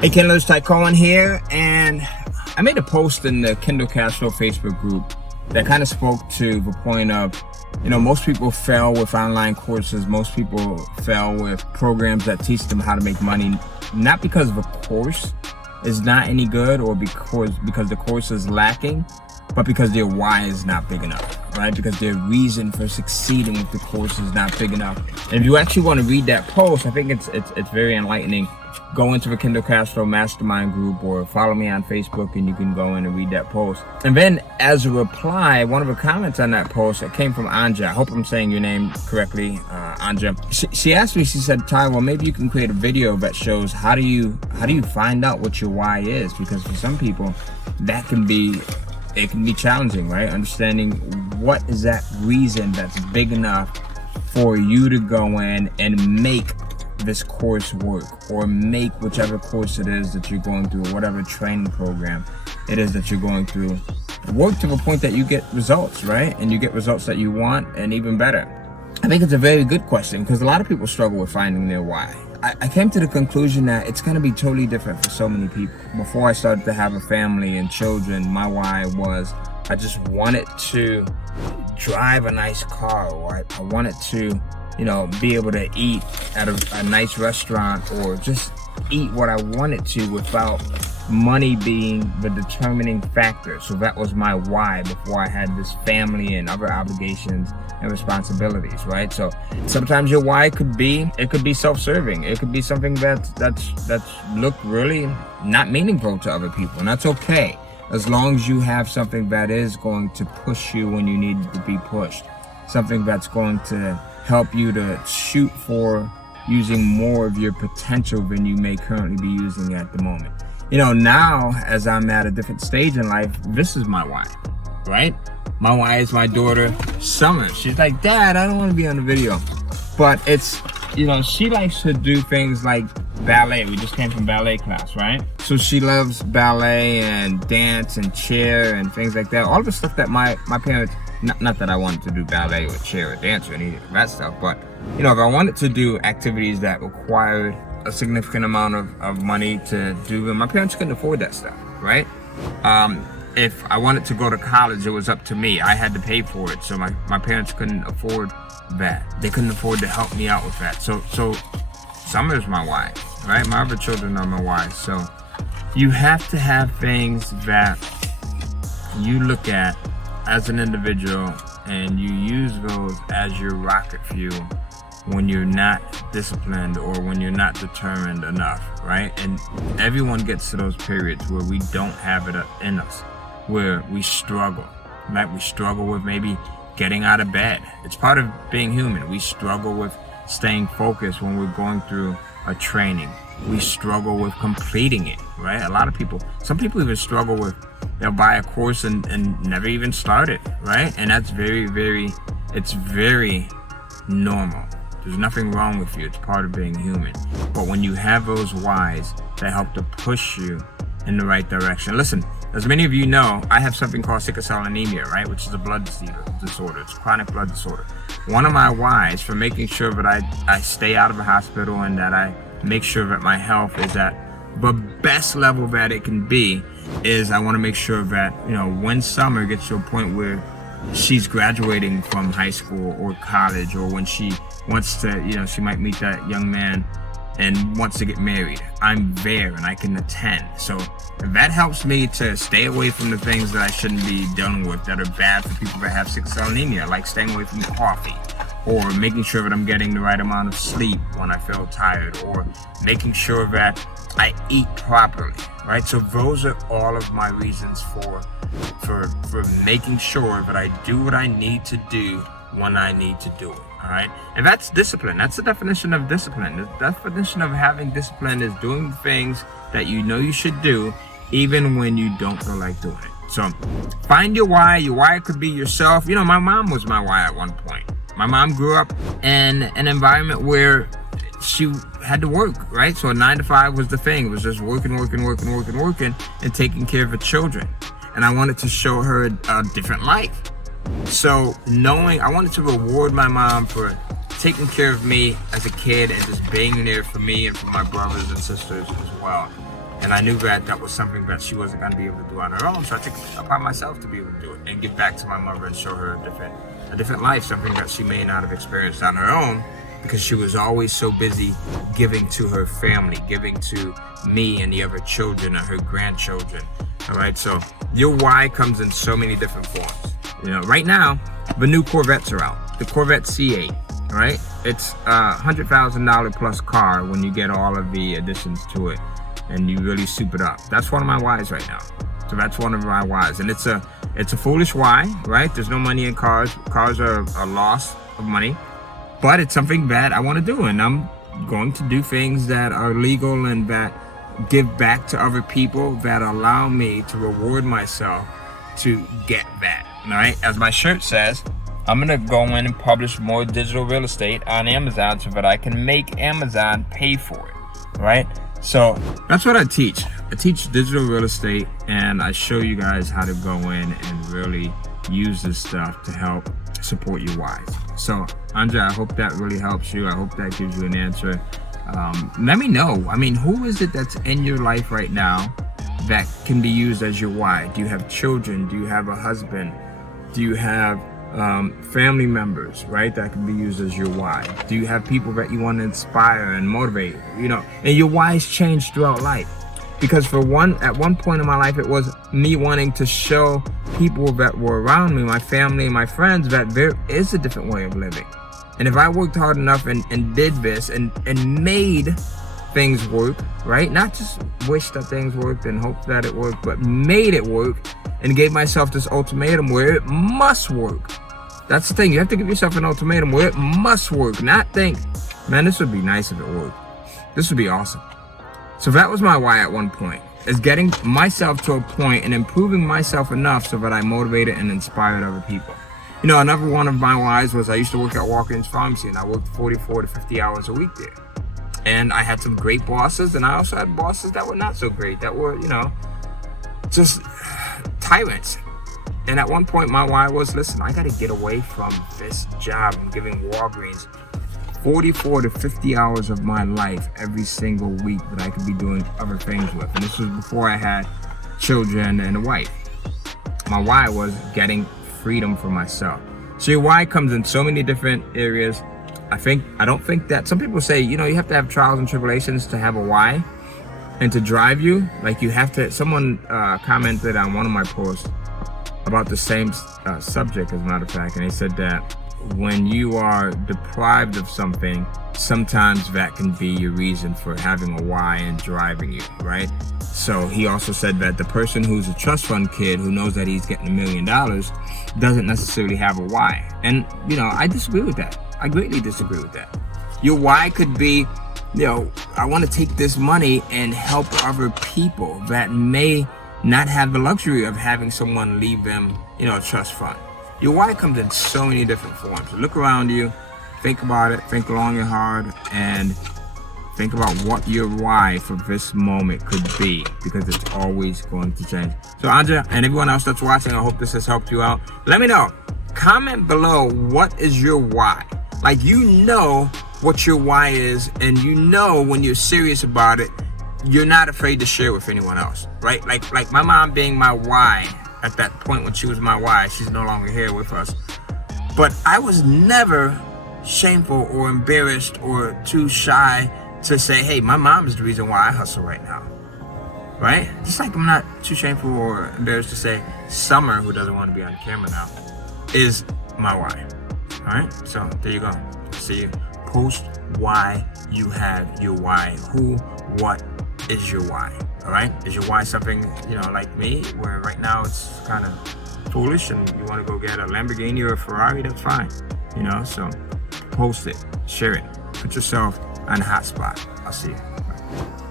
Hey Kindle, it's Ty Cohen here, and I made a post in the Kindle Castro Facebook group that kind of spoke to the point of, most people fail with online courses. Most people fail with programs that teach them how to make money, not because the course is not any good or because the course is lacking, but because their why is not big enough, right? Because their reason for succeeding with the course is not big enough. And if you actually want to read that post, I think it's very enlightening. Go into the Kindle Castro Mastermind group or follow me on Facebook and you can go in and read that post. And then as a reply, one of the comments on that post, it came from Anja. I hope I'm saying your name correctly, Anja. She asked me, she said, Ty, well, maybe you can create a video that shows how do you find out what your why is? Because for some people, it can be challenging, right? Understanding what is that reason that's big enough for you to go in and make this course work, or make whichever course it is that you're going through, or whatever training program it is that you're going through, work to the point that you get results, right? And you get results that you want, and even better. I think it's a very good question because a lot of people struggle with finding their why. I came to the conclusion that it's going to be totally different for so many people. Before I started to have a family and children, my why was I just wanted to drive a nice car, or I wanted to be able to eat at a nice restaurant, or just eat what I wanted to without money being the determining factor. So that was my why before I had this family and other obligations and responsibilities, right? So sometimes your why could be self-serving. It could be something that's looked really not meaningful to other people, and that's okay. As long as you have something that is going to push you when you need to be pushed, something that's going to help you to shoot for using more of your potential than you may currently be using at the moment. Now as I'm at a different stage in life, this is my why, right? My why is my daughter, Summer. She's like, Dad, I don't want to be on the video. But it's, she likes to do things like ballet. We just came from ballet class, right? So she loves ballet and dance and cheer and things like that. All the stuff that my parents, not that I wanted to do ballet or cheer or dance or any of that stuff, but if I wanted to do activities that required a significant amount of money to do them, my parents couldn't afford that stuff, right? If I wanted to go to college, it was up to me. I had to pay for it, so my parents couldn't afford that. They couldn't afford to help me out with that. So Summer's my why, right? My other children are my why. So you have to have things that you look at as an individual and you use those as your rocket fuel when you're not disciplined or when you're not determined enough, right? And everyone gets to those periods where we don't have it in us, where we struggle, right? We struggle with maybe getting out of bed. It's part of being human. We struggle with staying focused when we're going through a training. We struggle with completing it, right? Some people even struggle with, they'll buy a course and never even start it, right? And that's it's very normal. There's nothing wrong with you. It's part of being human. But when you have those whys that help to push you in the right direction. Listen, as many of you know, I have something called sickle cell anemia, right? Which is a blood disorder. It's a chronic blood disorder. One of my whys for making sure that I stay out of the hospital and that I make sure that my health is at the best level that it can be is I want to make sure that, when Summer gets to a point where she's graduating from high school or college, or when she wants to, she might meet that young man and wants to get married, I'm there and I can attend. So that helps me to stay away from the things that I shouldn't be dealing with that are bad for people that have sickle cell anemia, like staying away from coffee, or making sure that I'm getting the right amount of sleep when I feel tired, or making sure that I eat properly, right? So those are all of my reasons for making sure that I do what I need to do when I need to do it, all right? And that's discipline. That's the definition of discipline. The definition of having discipline is doing things that you know you should do even when you don't feel like doing it. So find your why. Your why could be yourself. My mom was my why at one point. My mom grew up in an environment where she had to work, right? So a 9 to 5 was the thing. It was just working, and taking care of the children. And I wanted to show her a different life. So I wanted to reward my mom for taking care of me as a kid and just being there for me and for my brothers and sisters as well. And I knew that was something that she wasn't going to be able to do on her own. So I took it upon myself to be able to do it and give back to my mother and show her a different life, something that she may not have experienced on her own, because she was always so busy giving to her family, giving to me and the other children and her grandchildren. All right, so your why comes in so many different forms. You know, right now, the new Corvettes are out. The Corvette C8, all right? It's a $100,000 plus car when you get all of the additions to it and you really soup it up. That's one of my whys right now. So that's one of my whys. And it's a foolish why, right? There's no money in cars. Cars are a loss of money. But it's something that I want to do. And I'm going to do things that are legal and that give back to other people, that allow me to reward myself to get that, all right? As my shirt says, I'm gonna go in and publish more digital real estate on Amazon so that I can make Amazon pay for it, right? So that's what I teach. I teach digital real estate, and I show you guys how to go in and really use this stuff to help support your whys. So Andre, I hope that really helps you. I hope that gives you an answer. Let me know. I mean, who is it that's in your life right now that can be used as your why? Do you have children? Do you have a husband? Do you have family members, right, that can be used as your why? Do you have people that you want to inspire and motivate? You know, and your whys change throughout life. Because at one point in my life, it was me wanting to show people that were around me, my family and my friends, that there is a different way of living. And if I worked hard enough and did this and made things work, right? Not just wish that things worked and hope that it worked, but made it work and gave myself this ultimatum where it must work. That's the thing. You have to give yourself an ultimatum where it must work. Not think, man, this would be nice if it worked. This would be awesome. So that was my why at one point, is getting myself to a point and improving myself enough so that I motivated and inspired other people. You know, another one of my whys was I used to work at Walgreens Pharmacy, and I worked 44 to 50 hours a week there. And I had some great bosses, and I also had bosses that were not so great, that were, you know, just tyrants. And at one point, my why was, listen, I got to get away from this job. I'm giving Walgreens 44 to 50 hours of my life every single week that I could be doing other things with. And this was before I had children and a wife. My why was getting freedom for myself. So your why comes in so many different areas. I don't think that some people say, you know, you have to have trials and tribulations to have a why and to drive you. Like you have to, someone commented on one of my posts about the same subject, as a matter of fact, and they said that when you are deprived of something, sometimes that can be your reason for having a why and driving you, right? So he also said that the person who's a trust fund kid who knows that he's getting $1 million doesn't necessarily have a why. And, you know, I disagree with that. I greatly disagree with that. Your why could be, you know, I want to take this money and help other people that may not have the luxury of having someone leave them, you know, a trust fund. Your why comes in so many different forms. Look around you, think about it, think long and hard, and think about what your why for this moment could be, because it's always going to change. So Anja and everyone else that's watching, I hope this has helped you out. Let me know. Comment below, what is your why? Like, you know what your why is, and you know when you're serious about it, you're not afraid to share with anyone else, right? Like my mom being my why at that point when she was my why. She's no longer here with us. But I was never shameful or embarrassed or too shy to say, hey, my mom is the reason why I hustle right now, right? Just like I'm not too shameful or embarrassed to say Summer, who doesn't want to be on camera now, is my why, all right? So there you go. See you. Post why you have your why. Who, what is your why, all right? Is your why something, you know, like me, where right now it's kind of foolish and you want to go get a Lamborghini or a Ferrari? That's fine, you know? So post it, share it, put yourself on a hot spot. I'll see you. Bye.